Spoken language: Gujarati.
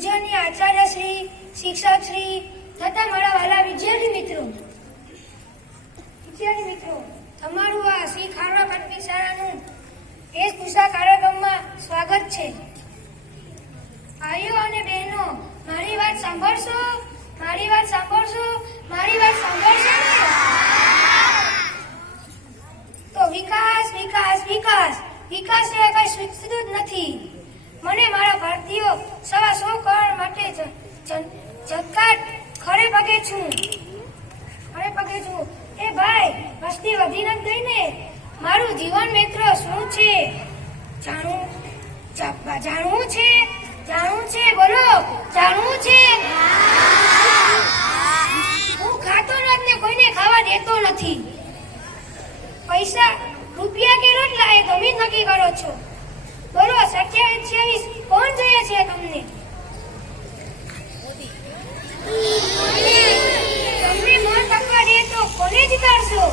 પૂજનીય આચાર્ય શ્રી, શિક્ષક શ્રી તથા મારા વાલા વિદ્યાર્થી મિત્રો, તમારું આ શ્રી ખારવા પ્રાથમિક શાળાનું વેશભૂષા કાર્યક્રમમાં સ્વાગત છે. ભાઈઓ અને બહેનો, મારી વાત સાંભળશો? મારી વાત સાંભળશો? મારી વાત સાંભળશો? તો વિકાસ વિકાસ વિકાસ વિકાસ એ કઈ શીખતું જ નથી. મને મારા ભારતીયો 100 કરોડ માટે જકાત ખડે પગે છું. એ ભાઈ, વસ્તી વધી નથી ગઈ ને? મારું જીવન મિત્ર શું છે જાણવું છે? બોલો, જાણવું છે? હું ખાતો નથી ને કોઈને ખાવા દેતો નથી. પૈસા રૂપિયા કે રોટલા એ તમે જ નક્કી કરો છો. બોલો, 27 કોણ જોઈએ છે તમને? તમને મન તકવા દે તો કોને જીતાડશો?